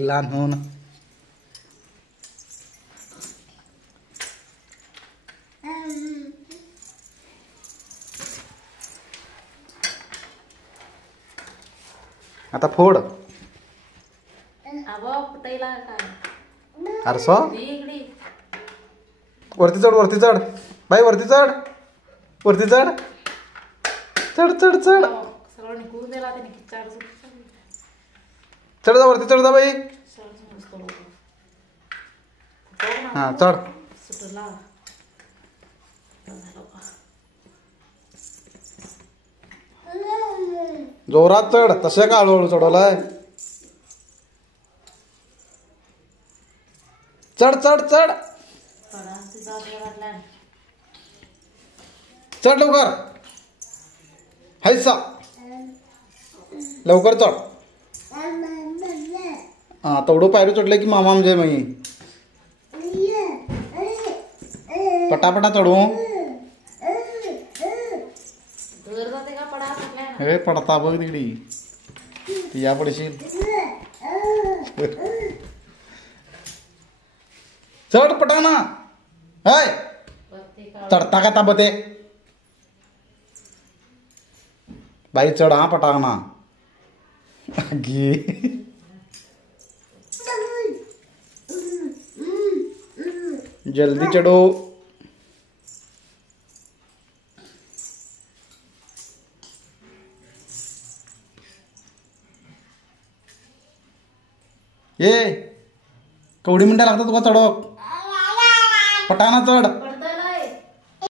लहान हो ना. आता फोड. अरे सो वरती चढ, वरती चढ बाई, वरती चढ, वरती चढ, चढ चढ चढ चढ जा, वरती चढ जा बाई. हा चढ. जोरात चढ. तसे का हळूहळू चढवलाय. चढ चढ चढ चढ लवकर. हैसा लवकर चढ. हा तेवढं पायरी चढलं की मामा म्हणजे मी पटापटा चढू. हे पडता बघ तिकडी या पडशील. चढ पटाना. हाय चढता का ताबते बाई. चढ हा पटाना घे. जल्दी चढ़ो. ये कवडी मिनटं लागतात तुका चढोक. पटाना चढ.